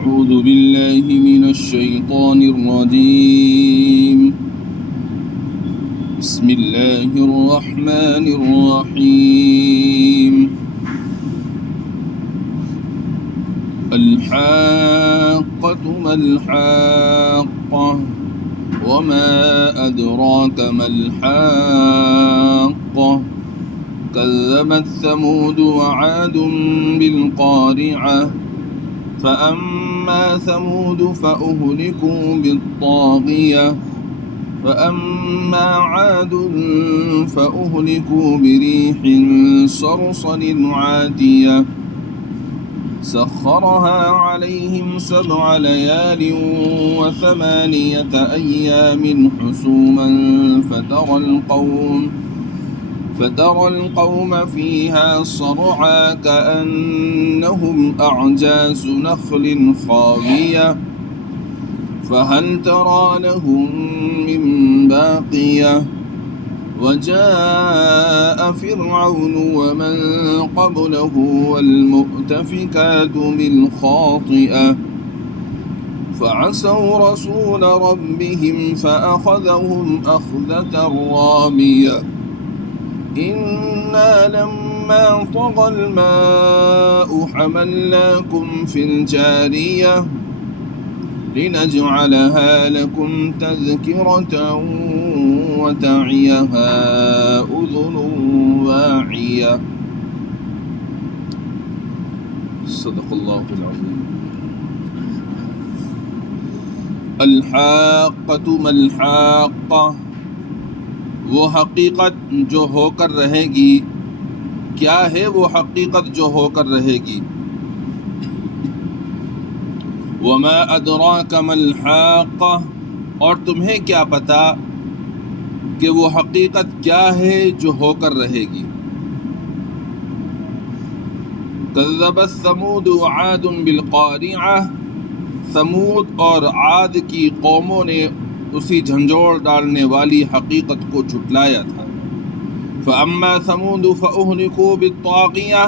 أعوذ بالله من الشيطان الرجيم بسم الله الرحمن الرحيم الحاقة ما الحاقة وما أدراك ما الحاقة كذبت ثمود وعاد بالقارعة فأما ثمود فأهلكوا بالطاغية وأما عاد فأهلكوا بريح صرصر عاتية سخرها عليهم 7 ليال و8 أيام حسوما فترى القوم فيها صرعى كأنهم أعجاز نخل خاوية فهل ترى لهم من باقية وجاء فرعون ومن قبله والمؤتفكات بالخاطئة فعصوا رسول ربهم فأخذهم أخذة رابية إنا لما طغى الماء حملناكم في الجارية لنجعلها لكم تذكرة وتعيها أذن واعية صدق الله العظيم الحاقة ما الحاقة وہ حقیقت جو ہو کر رہے گی، کیا ہے وہ حقیقت جو ہو کر رہے گی؟ وما ادراک ما الحاقہ، اور تمہیں کیا پتا کہ وہ حقیقت کیا ہے جو ہو کر رہے گی؟ کذبت ثمود وعاد بالقارعہ، ثمود اور عاد کی قوموں نے اسی جھنجھوڑ ڈالنے والی حقیقت کو جھٹلایا تھا۔ فَأَمَّا ثَمُودُ فَأُهْلِكُوا بِالطَّاغِيَةِ،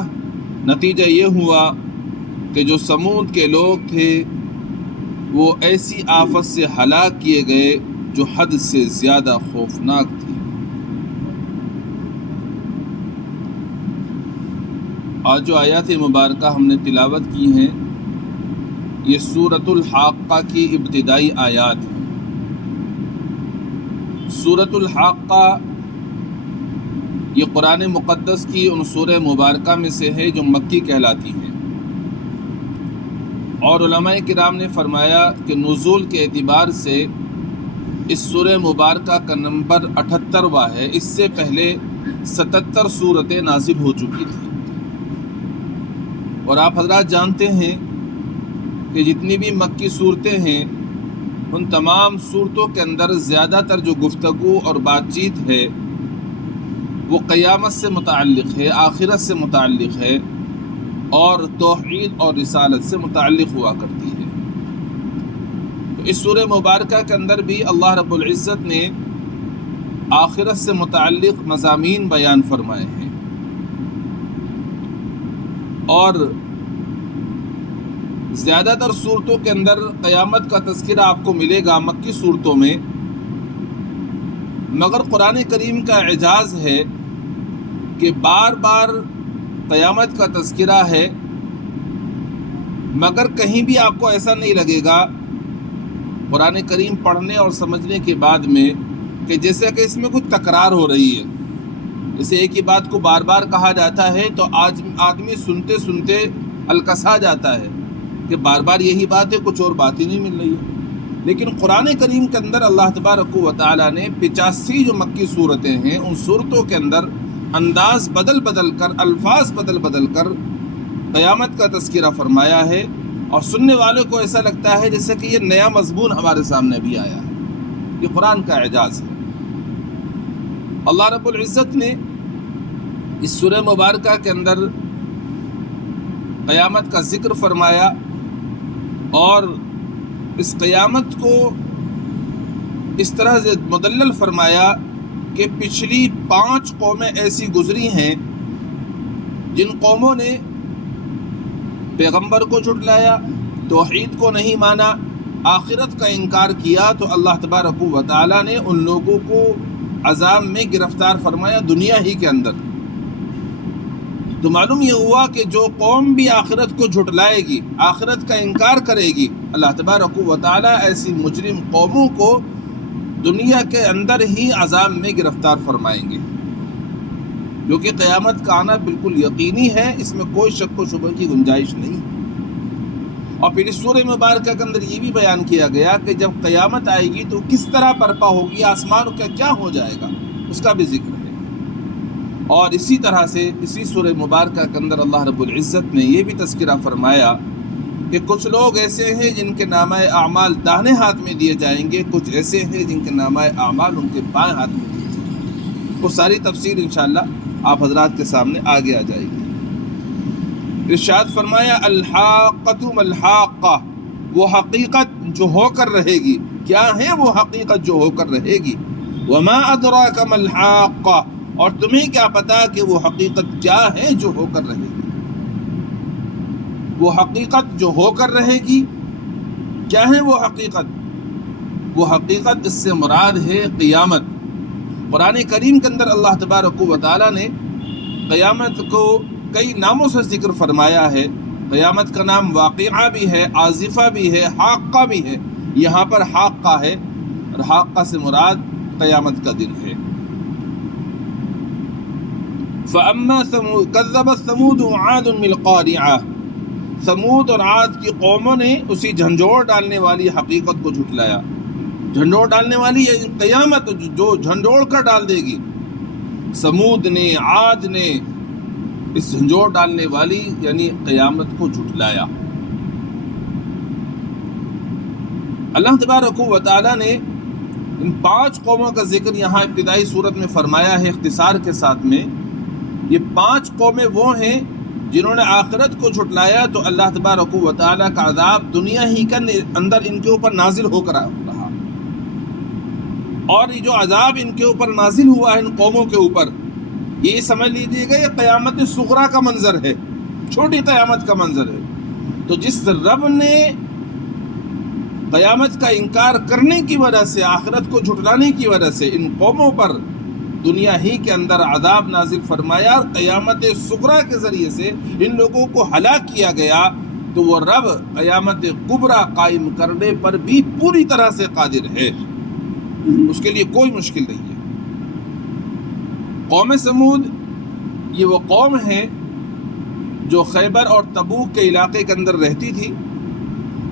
نتیجہ یہ ہوا کہ جو سمود کے لوگ تھے وہ ایسی آفت سے ہلاک کیے گئے جو حد سے زیادہ خوفناک تھی۔ آج جو آیات مبارکہ ہم نے تلاوت کی ہیں یہ سورۃ الحاقہ کی ابتدائی آیات ہیں۔ سورۃ الحاقہ یہ قرآن مقدس کی ان سورہ مبارکہ میں سے ہے جو مکی کہلاتی ہیں، اور علماء کرام نے فرمایا کہ نزول کے اعتبار سے اس سورہ مبارکہ کا نمبر 78واں ہے۔ اس سے پہلے 77 سورتیں نازل ہو چکی تھیں، اور آپ حضرات جانتے ہیں کہ جتنی بھی مکی صورتیں ہیں ان تمام صورتوں کے اندر زیادہ تر جو گفتگو اور بات چیت ہے وہ قیامت سے متعلق ہے، آخرت سے متعلق ہے، اور توحید اور رسالت سے متعلق ہوا کرتی ہے۔ تو اس سورہ مبارکہ کے اندر بھی اللہ رب العزت نے آخرت سے متعلق مضامین بیان فرمائے ہیں، اور زیادہ تر صورتوں کے اندر قیامت کا تذکرہ آپ کو ملے گا مکی صورتوں میں، مگر قرآن کریم کا اعجاز ہے کہ بار بار قیامت کا تذکرہ ہے، مگر کہیں بھی آپ کو ایسا نہیں لگے گا قرآن کریم پڑھنے اور سمجھنے کے بعد میں کہ جیسے کہ اس میں کچھ تکرار ہو رہی ہے۔ جیسے ایک ہی بات کو بار بار کہا جاتا ہے تو آج آدمی سنتے سنتے الکسا جاتا ہے کہ بار بار یہی بات ہے، کچھ اور بات ہی نہیں مل رہی ہے۔ لیکن قرآن کریم کے اندر اللہ تبارک و تعالیٰ نے 85 جو مکی صورتیں ہیں ان صورتوں کے اندر انداز بدل بدل کر، الفاظ بدل بدل کر قیامت کا تذکرہ فرمایا ہے، اور سننے والوں کو ایسا لگتا ہے جیسے کہ یہ نیا مضمون ہمارے سامنے بھی آیا ہے۔ یہ قرآن کا اعجاز ہے۔ اللہ رب العزت نے اس سورہ مبارکہ کے اندر قیامت کا ذکر فرمایا، اور اس قیامت کو اس طرح سے مدلل فرمایا کہ پچھلی 5 قومیں ایسی گزری ہیں جن قوموں نے پیغمبر کو جھٹلایا، توحید کو نہیں مانا، آخرت کا انکار کیا، تو اللہ تبارک و تعالیٰ نے ان لوگوں کو عذاب میں گرفتار فرمایا دنیا ہی کے اندر۔ تو معلوم یہ ہوا کہ جو قوم بھی آخرت کو جھٹلائے گی، آخرت کا انکار کرے گی، اللہ تبارک و تعالیٰ ایسی مجرم قوموں کو دنیا کے اندر ہی عذاب میں گرفتار فرمائیں گے، جو کہ قیامت کا آنا بالکل یقینی ہے، اس میں کوئی شک و شبہ کی گنجائش نہیں۔ اور پھر اس سورہ مبارکہ کے اندر یہ بھی بیان کیا گیا کہ جب قیامت آئے گی تو کس طرح برپا ہوگی، آسمان کا کیا ہو جائے گا، اس کا بھی ذکر ہے۔ اور اسی طرح سے اسی سورہ مبارکہ کے اندر اللہ رب العزت نے یہ بھی تذکرہ فرمایا کہ کچھ لوگ ایسے ہیں جن کے نامہ اعمال داہنے ہاتھ میں دیے جائیں گے، کچھ ایسے ہیں جن کے نامہ اعمال ان کے بائیں ہاتھ میں دیے جائیں گے۔ وہ ساری تفسیر انشاءاللہ آپ حضرات کے سامنے آگے آ جائے گی۔ ارشاد فرمایا الحاقۃ ملحاقہ، وہ حقیقت جو ہو کر رہے گی، کیا ہے وہ حقیقت جو ہو کر رہے گی؟ وما ادراک ملحاقہ، اور تمہیں کیا پتا کہ وہ حقیقت کیا ہے جو ہو کر رہے گی؟ وہ حقیقت جو ہو کر رہے گی کیا ہے وہ حقیقت؟ وہ حقیقت اس سے مراد ہے قیامت۔ قرآن کریم کے اندر اللہ تبارک و تعالیٰ نے قیامت کو کئی ناموں سے ذکر فرمایا ہے۔ قیامت کا نام واقعہ بھی ہے، آزفہ بھی ہے، حاقہ بھی ہے۔ یہاں پر حاقہ ہے، اور حاقہ سے مراد قیامت کا دن ہے۔ فَأَمَّا ثَمُودُ كَذَّبَتْ ثَمُودُ وَعَادٌ بِالْقَارِعَةِ، ثمود اور عاد کی قوموں نے اسی جھنجھوڑ ڈالنے والی حقیقت کو جھٹلایا۔ جھنجھوڑ ڈالنے والی یہ قیامت جو جھنجھوڑ کر ڈال دے گی، ثمود نے، عاد نے اس جھنجھوڑ ڈالنے والی یعنی قیامت کو جھٹلایا۔ اللہ تبارک و تعالیٰ نے ان 5 قوموں کا ذکر یہاں ابتدائی صورت میں فرمایا ہے اختصار کے ساتھ میں۔ یہ 5 قومیں وہ ہیں جنہوں نے آخرت کو جھٹلایا، تو اللہ تبارک و تعالیٰ کا عذاب دنیا ہی کے اندر ان کے اوپر نازل ہو کر رہا، اور یہ جو عذاب ان کے اوپر نازل ہوا ہے ان قوموں کے اوپر، یہ سمجھ لیجیے گا یہ قیامت صغریٰ کا منظر ہے، چھوٹی قیامت کا منظر ہے۔ تو جس رب نے قیامت کا انکار کرنے کی وجہ سے، آخرت کو جھٹلانے کی وجہ سے ان قوموں پر دنیا ہی کے اندر عذاب نازل فرمایا، اور قیامت صغریٰ کے ذریعے سے ان لوگوں کو ہلاک کیا گیا، تو وہ رب قیامت کبریٰ قائم کرنے پر بھی پوری طرح سے قادر ہے، اس کے لیے کوئی مشکل نہیں ہے۔ قوم سمود یہ وہ قوم ہے جو خیبر اور تبوک کے علاقے کے اندر رہتی تھی،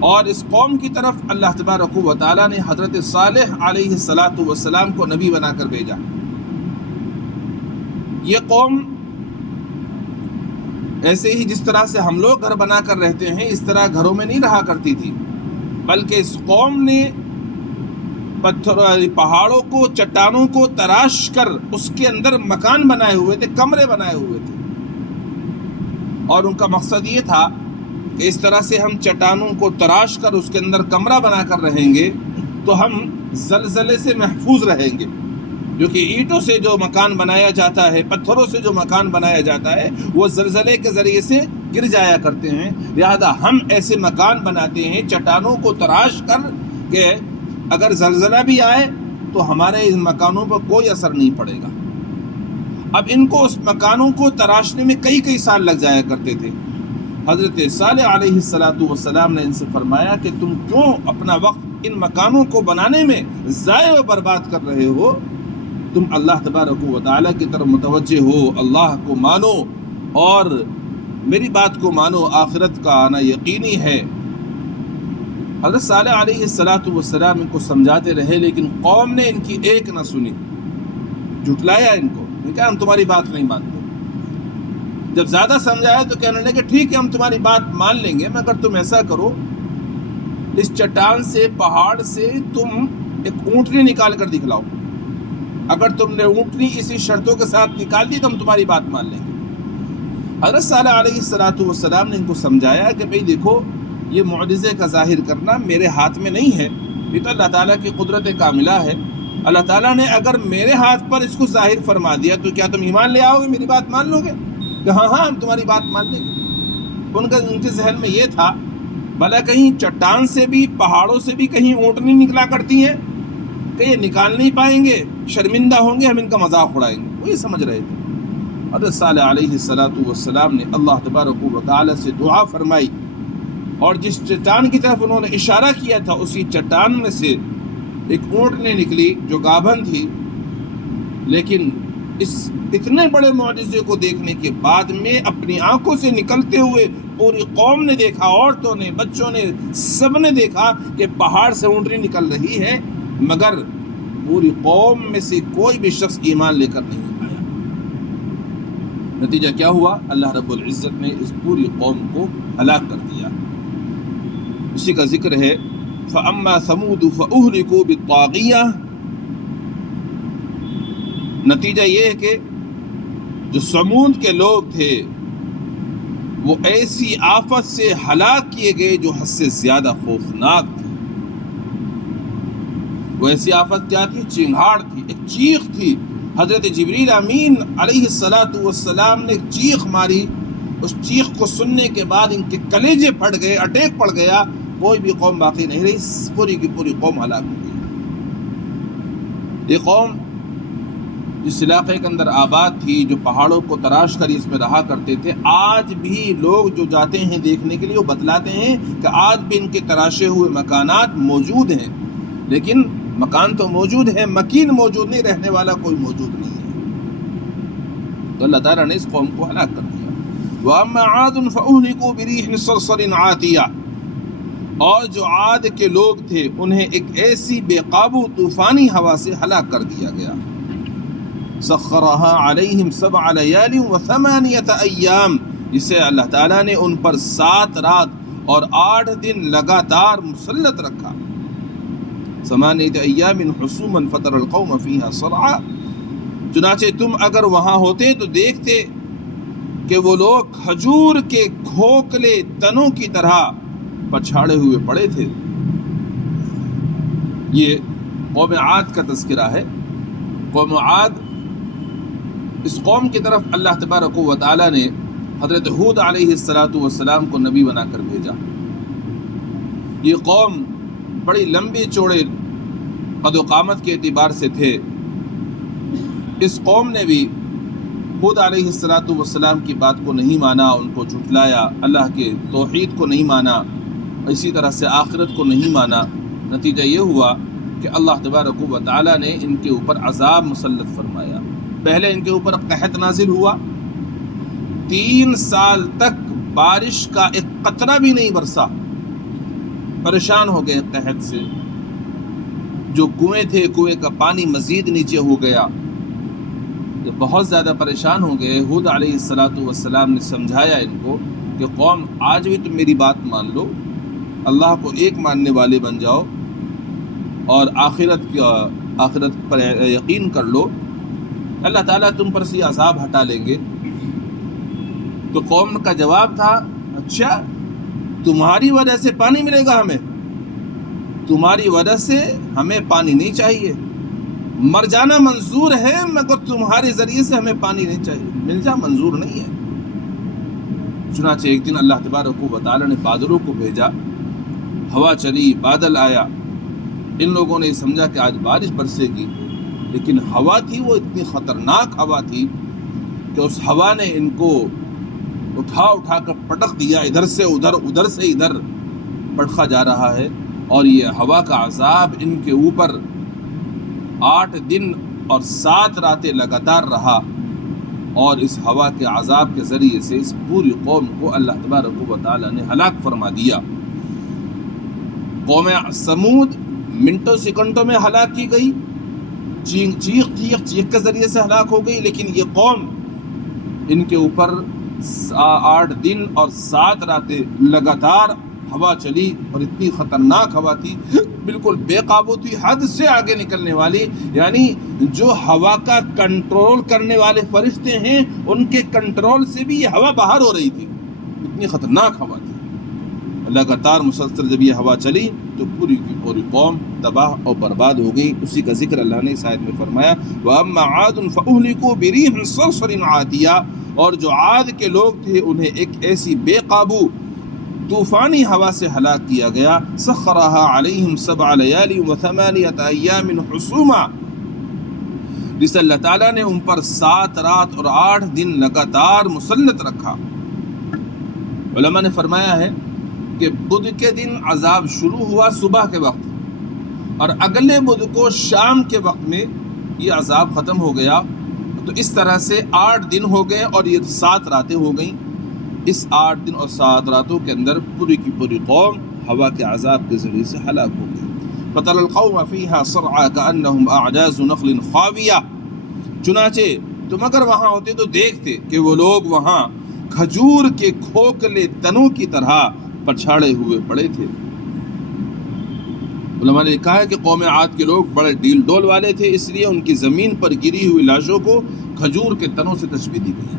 اور اس قوم کی طرف اللہ تبارک و تعالیٰ نے حضرت صالح علیہ السلام کو نبی بنا کر بھیجا۔ یہ قوم ایسے ہی جس طرح سے ہم لوگ گھر بنا کر رہتے ہیں اس طرح گھروں میں نہیں رہا کرتی تھی، بلکہ اس قوم نے پہاڑوں کو، چٹانوں کو تراش کر اس کے اندر مکان بنائے ہوئے تھے، کمرے بنائے ہوئے تھے، اور ان کا مقصد یہ تھا کہ اس طرح سے ہم چٹانوں کو تراش کر اس کے اندر کمرہ بنا کر رہیں گے تو ہم زلزلے سے محفوظ رہیں گے، جو کہ اینٹوں سے جو مکان بنایا جاتا ہے، پتھروں سے جو مکان بنایا جاتا ہے، وہ زلزلے کے ذریعے سے گر جایا کرتے ہیں، لہذا ہم ایسے مکان بناتے ہیں چٹانوں کو تراش کر کہ اگر زلزلہ بھی آئے تو ہمارے ان مکانوں پر کوئی اثر نہیں پڑے گا۔ اب ان کو اس مکانوں کو تراشنے میں کئی سال لگ جایا کرتے تھے۔ حضرت صالح علیہ السلام نے ان سے فرمایا کہ تم کیوں اپنا وقت ان مکانوں کو بنانے میں ضائع و برباد کر رہے ہو؟ تم اللہ تبارک و تعالیٰ کی طرف متوجہ ہو، اللہ کو مانو اور میری بات کو مانو، آخرت کا آنا یقینی ہے۔ حضرت صالح علیہ السلام ان کو سمجھاتے رہے، لیکن قوم نے ان کی ایک نہ سنی، جھٹلایا ان کو، کہا ہم تمہاری بات نہیں مانتے۔ جب زیادہ سمجھایا تو کہنے لگے ٹھیک ہے ہم تمہاری بات مان لیں گے، مگر تم ایسا کرو، اس چٹان سے، پہاڑ سے تم ایک اونٹنی نکال کر دکھلاؤ، اگر تم نے اونٹنی اسی شرطوں کے ساتھ نکال دی تو ہم تمہاری بات مان لیں گے۔ حضرت صالح علیہ السلام نے ان کو سمجھایا کہ بھئی دیکھو، یہ معجزے کا ظاہر کرنا میرے ہاتھ میں نہیں ہے، یہ تو اللہ تعالیٰ کی قدرت کاملہ ہے۔ اللہ تعالیٰ نے اگر میرے ہاتھ پر اس کو ظاہر فرما دیا تو کیا تم ایمان لے آؤ گے، میری بات مان لو گے؟ کہ ہاں ہم تمہاری بات مان لیں گے۔ ان کے ذہن میں یہ تھا بھلا کہیں چٹان سے بھی، پہاڑوں سے بھی کہیں اونٹنی نکلا کرتی ہیں کہ یہ نکال نہیں پائیں گے، شرمندہ ہوں گے، ہم ان کا مذاق اڑائیں گے؟ وہ یہ سمجھ رہے تھے۔ حضرت صالح علیہ السلام نے اللہ تبارک و تعالی سے دعا فرمائی، اور جس چٹان کی طرف انہوں نے اشارہ کیا تھا اسی چٹان میں سے ایک اونٹنی نکلی جو گابھن تھی، لیکن اس اتنے بڑے معجزے کو دیکھنے کے بعد میں اپنی آنکھوں سے نکلتے ہوئے پوری قوم نے دیکھا، عورتوں نے، بچوں نے، سب نے دیکھا کہ پہاڑ سے اونٹنی نکل رہی ہے، مگر پوری قوم میں سے کوئی بھی شخص ایمان لے کر نہیں آیا۔ نتیجہ کیا ہوا؟ اللہ رب العزت نے اس پوری قوم کو ہلاک کر دیا۔ اسی کا ذکر ہے فَأَمَّا ثَمُودُ فَأُهْلِكُوا بِالطَّاغِيَةِ۔ نتیجہ یہ ہے کہ جو سمود کے لوگ تھے وہ ایسی آفت سے ہلاک کیے گئے جو حد سے زیادہ خوفناک تھی۔ وہ ایسی آفت کیا تھی؟ چنگھاڑ تھی، ایک چیخ تھی۔ حضرت جبریل امین علیہ السلام نے چیخ ماری، اس چیخ کو سننے کے بعد ان کے کلیجے پھٹ گئے، اٹیک پڑ گیا، کوئی بھی قوم باقی نہیں رہی، پوری کی پوری قوم ہلاک ہو گئی۔ یہ قوم جس علاقے کے اندر آباد تھی، جو پہاڑوں کو تراش کر اس میں رہا کرتے تھے، آج بھی لوگ جو جاتے ہیں دیکھنے کے لیے وہ بتلاتے ہیں کہ آج بھی ان کے تراشے ہوئے مکانات موجود ہیں، لیکن مکان تو موجود ہے، مکین موجود نہیں، رہنے والا کوئی موجود نہیں ہے۔ تو اللہ تعالیٰ نے اس قوم کو ہلاک کر دیا۔ وَأَمَّا عَادٌ فَأُهْلِكُوا بِرِيحٍ صَرْصَرٍ عَاتِيَةٍ، اور جو عاد کے لوگ تھے انہیں ایک ایسی بے قابو طوفانی ہوا سے ہلاک کر دیا گیا۔ سخرها علیہم 7 لیال و8 ایام، جسے اللہ تعالیٰ نے ان پر 7 رات اور 8 دن لگاتار مسلط رکھا۔ 8 ایام حسوما فطر القوم فیہا صرعا، چنانچہ تم اگر وہاں ہوتے تو دیکھتے کہ وہ لوگ کھجور کے کھوکھلے تنوں کی طرح پچھاڑے ہوئے پڑے تھے۔ یہ قوم عاد کا تذکرہ ہے۔ قوم عاد، اس قوم کی طرف اللہ تبارک و تعالی نے حضرت ہود علیہ السلام کو نبی بنا کر بھیجا۔ یہ قوم بڑی لمبے چوڑے قد و قامت کے اعتبار سے تھے۔ اس قوم نے بھی ہود علیہ السلام کی بات کو نہیں مانا، ان کو جھٹلایا، اللہ کے توحید کو نہیں مانا، اسی طرح سے آخرت کو نہیں مانا۔ نتیجہ یہ ہوا کہ اللہ تبارک و تعالی نے ان کے اوپر عذاب مسلط فرمایا۔ پہلے ان کے اوپر قحط نازل ہوا، 3 سال تک بارش کا ایک قطرہ بھی نہیں برسا، پریشان ہو گئے قحط سے۔ جو کنویں تھے، کنویں کا پانی مزید نیچے ہو گیا، جب بہت زیادہ پریشان ہو گئے، ہود علیہ السلام نے سمجھایا ان کو کہ قوم آج بھی تم میری بات مان لو، اللہ کو ایک ماننے والے بن جاؤ اور آخرت پر یقین کر لو، اللہ تعالیٰ تم پر سے عذاب ہٹا لیں گے۔ تو قوم کا جواب تھا، اچھا تمہاری وجہ سے پانی ملے گا ہمیں؟ تمہاری وجہ سے ہمیں پانی نہیں چاہیے، مر جانا منظور ہے مگر تمہارے ذریعے سے ہمیں پانی نہیں چاہیے، مل جا منظور نہیں ہے۔ چنانچہ ایک دن اللہ تبارک و تعالی نے بادلوں کو بھیجا، ہوا چلی، بادل آیا، ان لوگوں نے سمجھا کہ آج بارش برسے گی، لیکن ہوا تھی وہ اتنی خطرناک ہوا تھی کہ اس ہوا نے ان کو اٹھا کر پٹک دیا، ادھر سے ادھر، ادھر سے ادھر پٹکا جا رہا ہے، اور یہ ہوا کا عذاب ان کے اوپر 8 دن اور 7 راتیں لگاتار رہا، اور اس ہوا کے عذاب کے ذریعے سے اس پوری قوم کو اللہ تبارک و تعالی نے ہلاک فرما دیا۔ قوم سمود منٹوں سیکنڈوں میں ہلاک کی گئی، چیخ کے ذریعے سے ہلاک ہو گئی، لیکن یہ قوم ان کے اوپر 8 دن اور 7 راتیں لگاتار ہوا چلی، اور اتنی خطرناک ہوا تھی، بالکل بے قابو تھی، حد سے آگے نکلنے والی، یعنی جو ہوا کا کنٹرول کرنے والے فرشتے ہیں ان کے کنٹرول سے بھی یہ ہوا باہر ہو رہی تھی، اتنی خطرناک ہوا تھی۔ لگاتار مسلسل جب یہ ہوا چلی تو پوری کی پوری قوم تباہ اور برباد ہو گئی۔ اسی کا ذکر اللہ نے اس آیت میں فرمایا، وَأَمَّا عَادٌ فَأُهْلِكُوا بِرِيحٍ صَرْصَرٍ عَاتِيَةٍ، اور جو عاد کے لوگ تھے انہیں ایک ایسی بے قابو طوفانی ہوا سے ہلاک کیا گیا. سخرها علیہم 7 لیال و 8 ایام حسوما، جسے اللہ تعالیٰ نے ان پر 7 رات اور 8 دن لگاتار مسلط رکھا. علماء نے فرمایا ہے کہ بدھ کے دن عذاب شروع ہوا صبح کے وقت، اور اگلے بدھ کو شام کے وقت میں یہ عذاب ختم ہو گیا. تو اس طرح سے 8 دن ہو گئے اور یہ 7 راتیں ہو گئیں. اس 8 دن اور 7 راتوں کے اندر پوری کی پوری قوم ہوا کے عذاب کے ذریعے سے ہلاک ہو گئی. فَتَرَى الْقَوْمَ فِيهَا صَرْعَىٰ كَأَنَّهُمْ أَعْجَازُ نَخْلٍ خَاوِيَةٍ، چنانچہ تم اگر وہاں ہوتے تو دیکھتے کہ وہ لوگ وہاں کھجور کے کھوکھلے تنوں کی طرح پچھاڑے ہوئے پڑے تھے. علماء نے کہا ہے کہ قوم عاد کے لوگ بڑے ڈیل ڈول والے تھے، اس لیے ان کی زمین پر گری ہوئی لاشوں کو کھجور کے تنوں سے تشبیہ دی گئی ہے.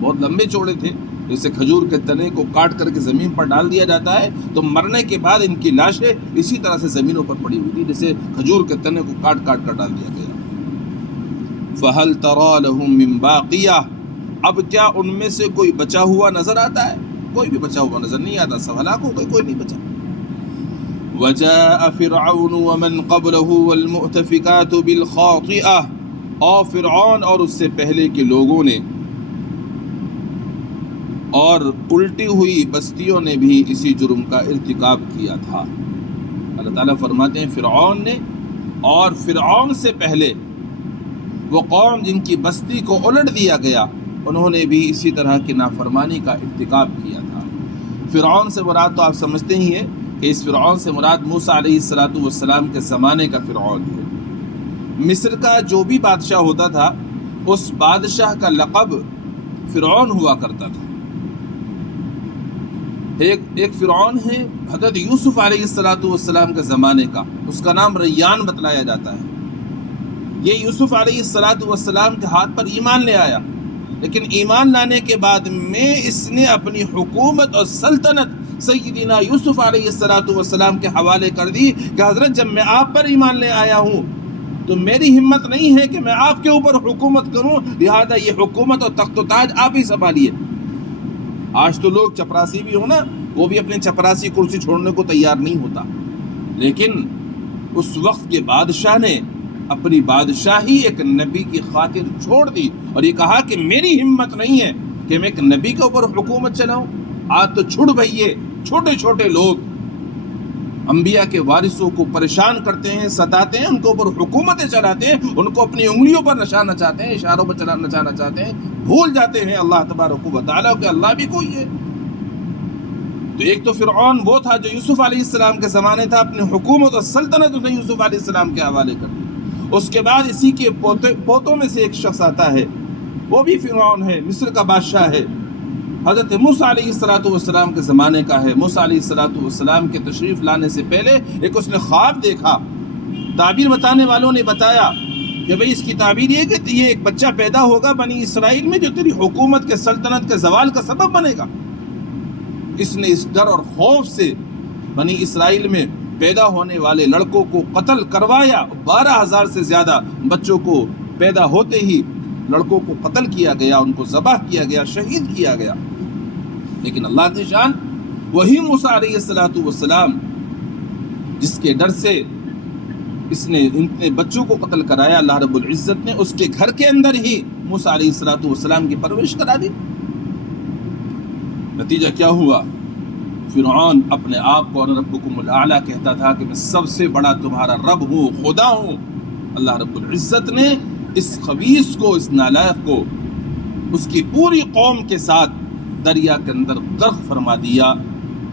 بہت لمبے چوڑے تھے، جیسے کھجور کے تنے کو کاٹ کر کے زمین پر ڈال دیا جاتا ہے تو مرنے کے بعد ان کی لاشیں اسی طرح سے زمینوں پر پڑی ہوئی تھی، جیسے کھجور کے تنے کو کاٹ کاٹ کر ڈال دیا گیا. فَهَلْ تَرَىٰ لَهُم مِّن بَاقِيَةٍ، اب کیا ان میں سے کوئی بچا ہوا نظر آتا ہے؟ کوئی بھی بچا ہوا نظر نہیں آتا، سب ہلاک ہو گئے، کوئی نہیں بچا. وَجَاءَ فِرْعَوْنُ وَمَنْ قَبْلَهُ وَالْمُؤْتَفِكَاتُ بِالْخَاطِئَةِ، اور فرعون اور اس سے پہلے کے لوگوں نے اور الٹی ہوئی بستیوں نے بھی اسی جرم کا ارتکاب کیا تھا. اللہ تعالیٰ فرماتے ہیں فرعون نے اور فرعون سے پہلے وہ قوم جن کی بستی کو الٹ دیا گیا، انہوں نے بھی اسی طرح کی نافرمانی کا ارتکاب کیا تھا. فرعون سے مراد تو آپ سمجھتے ہی ہیں کہ اس فرعون سے مراد موسیٰ علیہ السلام کے زمانے کا فرعون ہے. مصر کا جو بھی بادشاہ ہوتا تھا اس بادشاہ کا لقب فرعون ہوا کرتا تھا. ایک فرعون ہے حضرت یوسف علیہ السلام کے زمانے کا، اس کا نام ریان بتلایا جاتا ہے. یہ یوسف علیہ السلام کے ہاتھ پر ایمان لے آیا، لیکن ایمان لانے کے بعد میں اس نے اپنی حکومت اور سلطنت سیدنا یوسف علیہ السلام کے حوالے کر دی کہ حضرت جب میں آپ پر ایمان لے آیا ہوں تو میری ہمت نہیں ہے کہ میں آپ کے اوپر حکومت کروں، لہذا یہ حکومت اور تخت و تاج آپ ہی سنبھالیے. آج تو لوگ چپراسی بھی ہو نا، وہ بھی اپنے چپراسی کرسی چھوڑنے کو تیار نہیں ہوتا، لیکن اس وقت کے بادشاہ نے اپنی بادشاہی ایک نبی کی خاطر چھوڑ دی اور یہ کہا کہ میری ہمت نہیں ہے کہ میں ایک نبی کے اوپر حکومت چلاؤں. آج تو چھڑ بھئیے چھوٹے چھوٹے لوگ انبیاء کے وارثوں کو پریشان کرتے ہیں، ستاتے ہیں، ان کے اوپر حکومتیں چلاتے ہیں، ان کو اپنی انگلیوں پر نچانا چاہتے ہیں، اشاروں پر نچانا چاہتے ہیں، بھول جاتے ہیں اللہ تبارک و تعالیٰ کہ اللہ بھی کوئی ہے. تو ایک تو فرعون وہ تھا جو یوسف علیہ السلام کے زمانے تھا، اپنی حکومت اور سلطنت اس نے یوسف علیہ السلام کے حوالے کر دی. اس کے بعد اسی کے پوتوں میں سے ایک شخص آتا ہے، وہ بھی فرعون ہے، مصر کا بادشاہ ہے، حضرت موسیٰ علیہ السلام کے زمانے کا ہے. موسیٰ علیہ السلام کے تشریف لانے سے پہلے ایک اس نے خواب دیکھا. تعبیر بتانے والوں نے بتایا کہ بھئی اس کی تعبیر یہ کہ یہ ایک بچہ پیدا ہوگا بنی اسرائیل میں جو تیری حکومت کے سلطنت کے زوال کا سبب بنے گا. اس نے اس ڈر اور خوف سے بنی اسرائیل میں پیدا ہونے والے لڑکوں کو قتل کروایا. 12,000 سے زیادہ بچوں کو پیدا ہوتے ہی لڑکوں کو قتل کیا گیا، ان کو ذبح کیا گیا، شہید کیا گیا. لیکن اللہ کی شان وہی موسیٰ علیہ السلام جس کے ڈر سے اس نے اتنے بچوں کو قتل کرایا، اللہ رب العزت نے اس کے گھر کے اندر ہی موسیٰ علیہ السلام کی پرورش کرا دی. نتیجہ کیا ہوا؟ فرعون اپنے آپ کو ربکم الاعلیٰ کہتا تھا کہ میں سب سے بڑا تمہارا رب ہوں، خدا ہوں. اللہ رب العزت نے اس خبیث کو، اس نالائق کو، اس کی پوری قوم کے ساتھ دریا کے اندر غرق فرما دیا.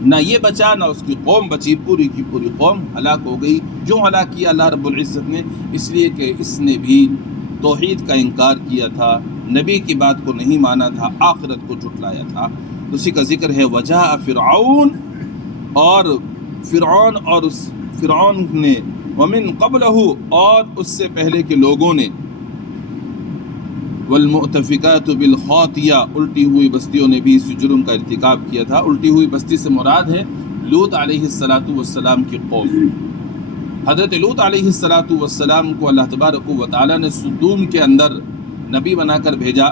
نہ یہ بچا نہ اس کی قوم بچی، پوری کی پوری قوم ہلاک ہو گئی. کیوں ہلاک کیا اللہ رب العزت نے؟ اس لیے کہ اس نے بھی توحید کا انکار کیا تھا، نبی کی بات کو نہیں مانا تھا، آخرت کو جھٹلایا تھا. اسی کا ذکر ہے وجاء فرعون، اور فرعون اور اس فرعون نے ومن قبلہ، اور اس سے پہلے کے لوگوں نے والمؤتفکات بالخاطیہ، الٹی ہوئی بستیوں نے بھی اس جرم کا ارتکاب کیا تھا. الٹی ہوئی بستی سے مراد ہے لوط علیہ السلام کی قوم. حضرت لوط علیہ السلام کو اللہ تبارک و تعالیٰ نے سدوم کے اندر نبی بنا کر بھیجا.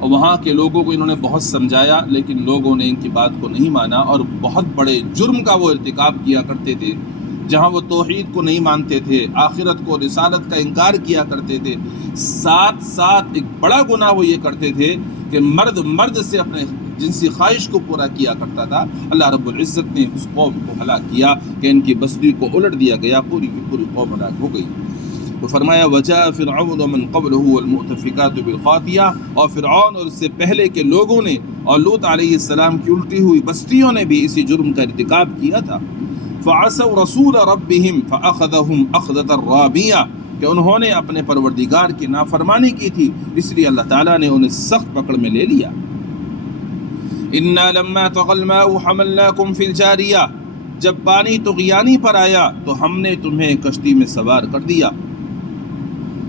اور وہاں کے لوگوں کو انہوں نے بہت سمجھایا، لیکن لوگوں نے ان کی بات کو نہیں مانا اور بہت بڑے جرم کا وہ ارتکاب کیا کرتے تھے، جہاں وہ توحید کو نہیں مانتے تھے، آخرت کو، رسالت کا انکار کیا کرتے تھے، ساتھ ساتھ ایک بڑا گناہ وہ یہ کرتے تھے کہ مرد سے اپنے جنسی خواہش کو پورا کیا کرتا تھا۔ اللہ رب العزت نے اس قوم کو ہلاک کیا کہ ان کی بستی کو الٹ دیا گیا، پوری کی پوری قوم ہلاک ہو گئی۔ تو فرمایا وَجَاءَ فِرْعَوْنُ وَمَنْ قَبْلَهُ وَالْمُؤْتَفِكَاتُ بِالْخَاطِئَةِ، اور فرعون اور اس سے پہلے کے لوگوں نے اور لوط علیہ السلام کی الٹی ہوئی بستیوں نے بھی اسی جرم کا ارتکاب کیا تھا۔ فَعَصَوْا رَسُولَ رَبِّهِمْ فَأَخَذَهُمْ أَخْذَةً رَابِيَةً، کہ انہوں نے اپنے پروردگار کی نافرمانی کی تھی، اس لیے اللہ تعالیٰ نے انہیں سخت پکڑ میں لے لیا۔ إِنَّا لَمَّا طَغَى الْمَاءُ حَمَلْنَاكُمْ فِي الْجَارِيَةِ، جب پانی طغیانی پر آیا تو ہم نے تمہیں کشتی میں سوار کر دیا۔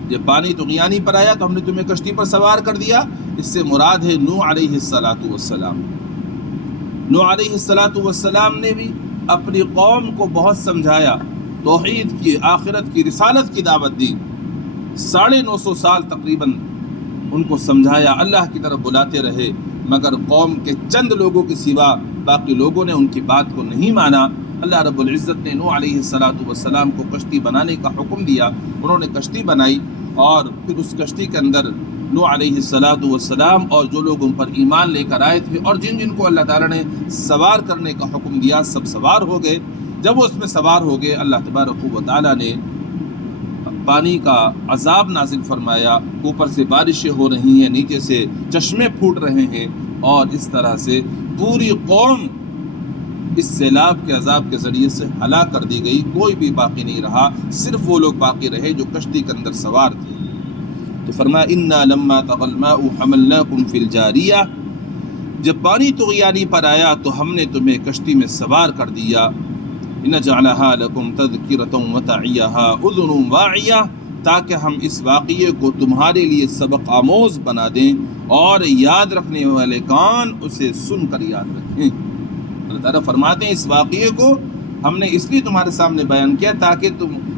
جب پانی طغیانی پر آیا تو ہم نے تمہیں کشتی پر سوار کر دیا، اس سے مراد ہے نوح علیہ السلام۔ نوح علیہ السلام نے بھی اپنی قوم کو بہت سمجھایا، توحید کی، آخرت کی، رسالت کی دعوت دی، 950 سال تقریباً ان کو سمجھایا، اللہ کی طرف بلاتے رہے، مگر قوم کے چند لوگوں کے سوا باقی لوگوں نے ان کی بات کو نہیں مانا۔ اللہ رب العزت نے نوح علیہ السلام کو کشتی بنانے کا حکم دیا، انہوں نے کشتی بنائی، اور پھر اس کشتی کے اندر نوح علیہ السلام اور جو لوگ ان پر ایمان لے کر آئے تھے اور جن کو اللہ تعالیٰ نے سوار کرنے کا حکم دیا، سب سوار ہو گئے۔ جب وہ اس میں سوار ہو گئے، اللہ تبارک و تعالیٰ نے پانی کا عذاب نازل فرمایا، اوپر سے بارشیں ہو رہی ہیں، نیچے سے چشمے پھوٹ رہے ہیں، اور اس طرح سے پوری قوم اس سیلاب کے عذاب کے ذریعے سے ہلاک کر دی گئی، کوئی بھی باقی نہیں رہا، صرف وہ لوگ باقی رہے جو کشتی کے اندر سوار تھے۔ تو فرمایا اِنَّا لَمَّا طَغَى الْمَاءُ حَمَلْنَاكُمْ فِي الْجَارِيَةِ، جب پانی طغیانی پر آیا تو ہم نے تمہیں کشتی میں سوار کر دیا۔ لِنَجْعَلَهَا لَكُمْ تَذْكِرَةً وَتَعِيَهَا أُذُنٌ وَاعِيَةٌ، تاکہ ہم اس واقعے کو تمہارے لیے سبق آموز بنا دیں اور یاد رکھنے والے کان اسے سن کر یاد رکھیں۔ اللہ تعالیٰ فرماتے ہیں اس واقعے کو ہم نے اس لیے تمہارے سامنے بیان کیا تاکہ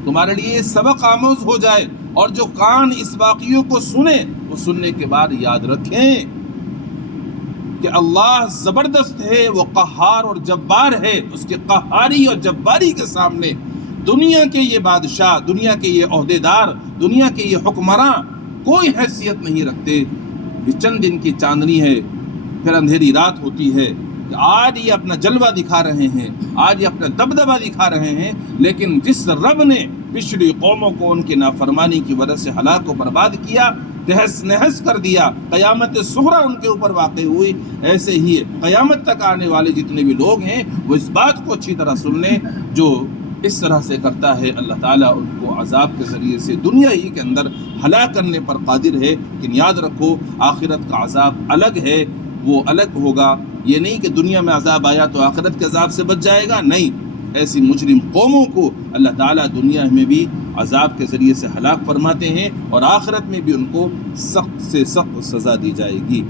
تمہارے لیے سبق آموز ہو جائے، اور جو کان اس واقعے کو سنیں وہ سننے کے بعد یاد رکھیں کہ اللہ زبردست ہے، وہ قہار اور جبار ہے، اس کے قہاری اور جباری کے سامنے دنیا کے یہ بادشاہ، دنیا کے یہ عہدیدار، دنیا کے یہ حکمراں کوئی حیثیت نہیں رکھتے۔ یہ چند دن کی چاندنی ہے، پھر اندھیری رات ہوتی ہے، آج یہ اپنا جلوہ دکھا رہے ہیں، آج یہ اپنا دبدبہ دکھا رہے ہیں، لیکن جس رب نے پچھلی قوموں کو ان کی نافرمانی کی وجہ سے ہلاک و برباد کیا، تہس نہس کر دیا، قیامت صغریٰ ان کے اوپر واقع ہوئی، ایسے ہی قیامت تک آنے والے جتنے بھی لوگ ہیں وہ اس بات کو اچھی طرح سن لیں، جو اس طرح سے کرتا ہے اللہ تعالیٰ ان کو عذاب کے ذریعے سے دنیا ہی کے اندر ہلاک کرنے پر قادر ہے۔ لیکن یاد رکھو آخرت کا عذاب الگ ہے، وہ الگ ہوگا، یہ نہیں کہ دنیا میں عذاب آیا تو آخرت کے عذاب سے بچ جائے گا، نہیں، ایسی مجرم قوموں کو اللہ تعالیٰ دنیا میں بھی عذاب کے ذریعے سے ہلاک فرماتے ہیں، اور آخرت میں بھی ان کو سخت سے سخت سزا دی جائے گی۔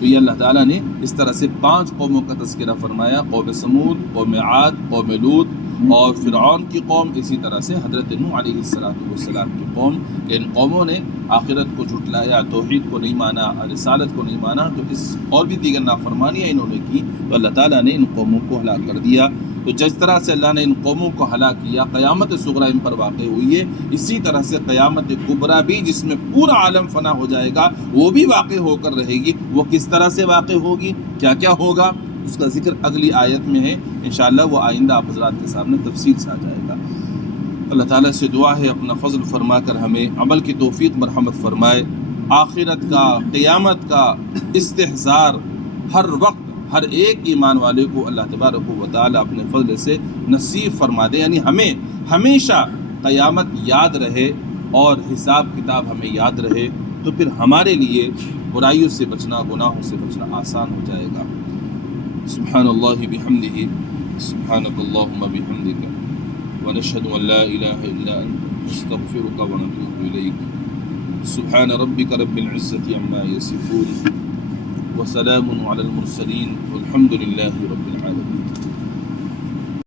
تو یہ اللہ تعالیٰ نے اس طرح سے 5 قوموں کا تذکرہ فرمایا، قوم سمود، قوم عاد، قوم لوط اور فرعون کی قوم، اسی طرح سے حضرت نوح علیہ السلام کی قوم، کہ ان قوموں نے آخرت کو جھٹلایا، توحید کو نہیں مانا، رسالت کو نہیں مانا، تو اس اور بھی دیگر نافرمانیاں انہوں نے کی، تو اللہ تعالیٰ نے ان قوموں کو ہلاک کر دیا۔ تو جس طرح سے اللہ نے ان قوموں کو ہلاک کیا، قیامت صغریٰ ان پر واقع ہوئی ہے، اسی طرح سے قیامت کبریٰ بھی جس میں پورا عالم فنا ہو جائے گا وہ بھی واقع ہو کر رہے گی۔ وہ کس طرح سے واقع ہوگی، کیا کیا ہوگا، اس کا ذکر اگلی آیت میں ہے، انشاءاللہ وہ آئندہ آپ حضرات کے سامنے تفصیل سے آ جائے گا۔ اللہ تعالیٰ سے دعا ہے اپنا فضل فرما کر ہمیں عمل کی توفیق مرحمت فرمائے، آخرت کا، قیامت کا استحضار ہر وقت ہر ایک ایمان والے کو اللہ تبارک و تعالیٰ اپنے فضل سے نصیب فرما دے، یعنی ہمیں ہمیشہ قیامت یاد رہے اور حساب کتاب ہمیں یاد رہے، تو پھر ہمارے لیے برائیوں سے بچنا، گناہوں سے بچنا آسان ہو جائے گا۔ سبحان اللہ بحمدہ، سبحانک اللہم بحمدک، ونشہد ان لا الہ الا انت، نستغفرک ونتوب الیک۔ سبحان ربک رب العزة عما یصفون، وسلام علی المرسلین، والحمد للہ رب العالمین۔